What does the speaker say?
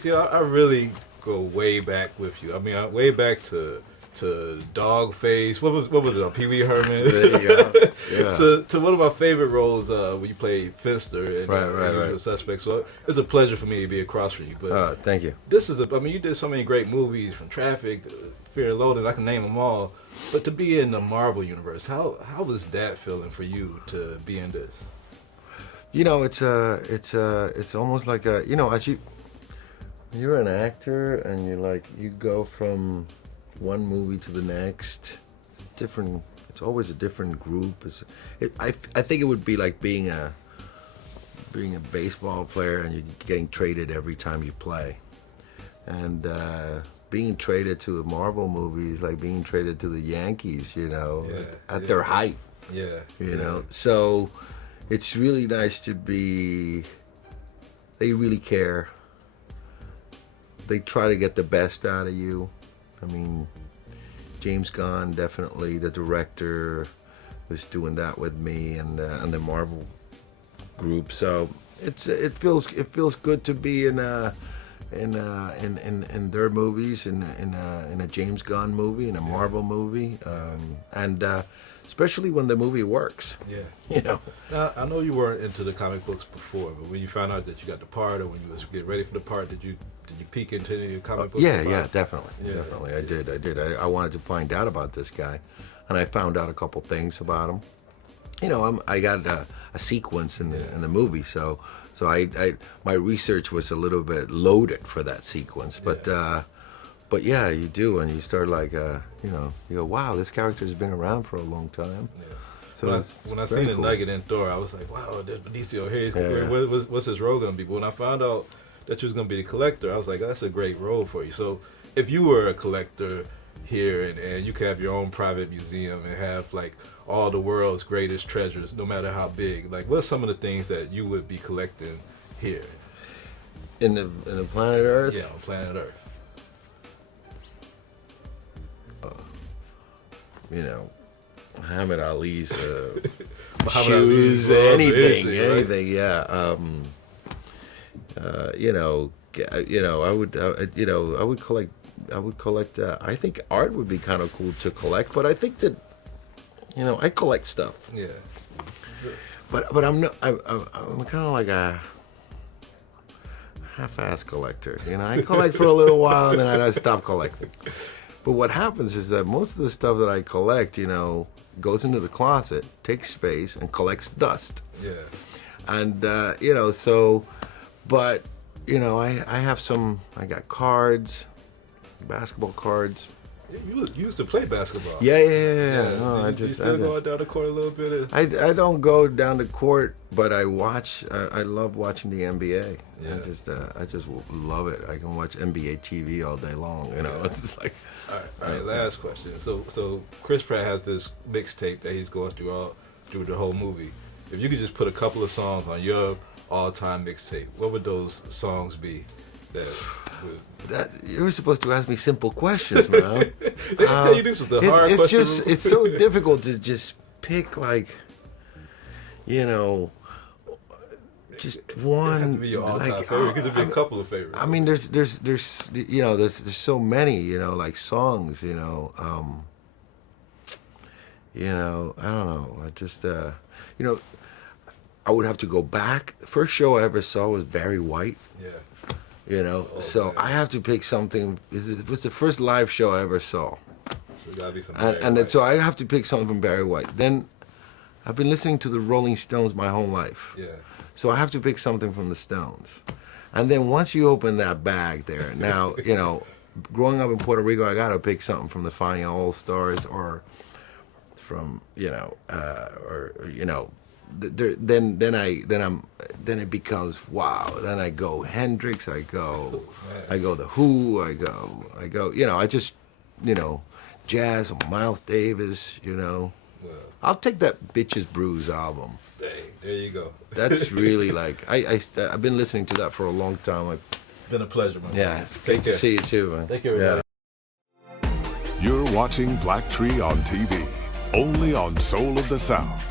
Benicio, I really go way back with you. I mean, way back to Dogface. What was it? Pee Wee Herman. There you go. Yeah. to one of my favorite roles when you played Finster in Usual Suspects. So it's a pleasure for me to be across from you. But thank you. You did so many great movies, from Traffic to Fear and Loathing. I can name them all. But to be in the Marvel universe, how was that feeling for you to be in this? You know, it's almost like as you're an actor and you go from one movie to the next. It's different. It's always a different group. I think it would be like being a baseball player and you're getting traded every time you play, and being traded to a Marvel movie is like being traded to the Yankees. At their height. Yeah. You know, so it's really nice to be. They really care. They try to get the best out of you. I mean, James Gunn, definitely the director, was doing that with me and the Marvel group. So it feels good to be in their movies, in a James Gunn movie, in a Marvel movie, and especially when the movie works. Yeah. Now, I know you weren't into the comic books before, but when you found out that you got the part, or when you was getting ready for the part, did you peek into any of the comic books? Yeah, definitely. Definitely. I did. I wanted to find out about this guy, and I found out a couple things about him. I got a sequence in the movie, so my research was a little bit loaded for that sequence, but yeah, you do, and you start you go, wow, this character's been around for a long time. Yeah. So when I seen the Nugget in Thor, I was like, wow, there's Benicio here. What's his role gonna be? But when I found out that you was gonna be the collector, I was like, that's a great role for you. So if you were a collector here and you could have your own private museum and have all the world's greatest treasures, no matter how big, what's some of the things that you would be collecting here? In the planet Earth? Yeah, on planet Earth. Muhammad Ali's Ali's shoes, anything, right? Yeah. I would collect. I think art would be kind of cool to collect, but I think that, I collect stuff. Yeah. But I'm not. I'm kind of like a half-ass collector. I collect for a little while and then I stop collecting. But what happens is that most of the stuff that I collect, goes into the closet, takes space, and collects dust. Yeah. And but I have some. I got cards, basketball cards. You used to play basketball. Yeah. No, you still go down the court a little bit? I don't go down the court, but I watch. I love watching the NBA. Yeah. I just love it. I can watch NBA TV all day long. It's just like. All right. Last question. So Chris Pratt has this mixtape that he's going through the whole movie. If you could just put a couple of songs on your all-time mixtape, what would those songs be? You were supposed to ask me simple questions, man. They didn't tell you this was the hard question. It's so difficult to just pick just one. It has to be your all-time favorite. It could be a couple of favorites. I mean, there's so many songs. I don't know. I just I would have to go back. The first show I ever saw was Barry White. Yeah. So man. I have to pick something. It was the first live show I ever saw. So gotta be so I have to pick something from Barry White. Then I've been listening to the Rolling Stones my whole life. Yeah. So I have to pick something from the Stones. And then once you open that bag there, now, growing up in Puerto Rico, I got to pick something from the Fania All-Stars or from, then it becomes wow. Then I go Hendrix, I go The Who, I go, I just, jazz, Miles Davis, Well, I'll take that Bitches Brews album. Dang, there you go. That's really I've been listening to that for a long time. It's been a pleasure, man. Yeah, it's great to see you too, man. Thank you, everybody. You're watching BLACKTREE on TV, only on Soul of the South.